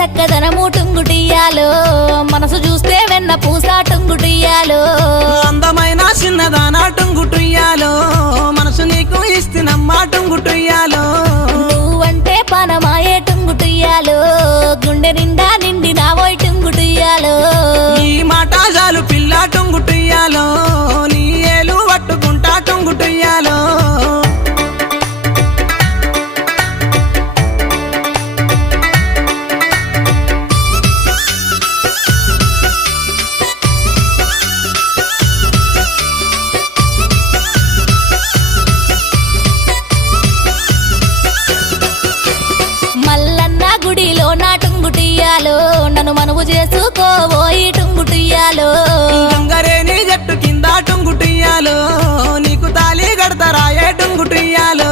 సక్కదనము టుంగుటియ్యాలో మనసు చూస్తే వెన్న పూస టుంగుటియ్యాలో అందమైన చిన్నదానా టుంగుటుయ్యాలో మనసు నీకు ఇస్తున్నమ్మా టుంగుటుయ్యాలో నువ్వంటే పనమాయే టుంగుటియ్యాలో గుండె నిండా నిండి నావోయ్ టుంగుటియ్యాలో ఈ మాట చాలు పిల్ల టుంగుటుయ్యాలో నీ ఏలు పట్టుకుంటా టుంగుటుయ్యాలో మల్లన్న గుడిలో నా టుంగుటియ్యాలో నన్ను మనువు చేసుకోబోయి టుంగుటియ్యాలో గంగరేని జట్టు కింద టుంగుటుయ్యాలో నీకు తాళి కడతారాయే టుంగుటుయ్యాలో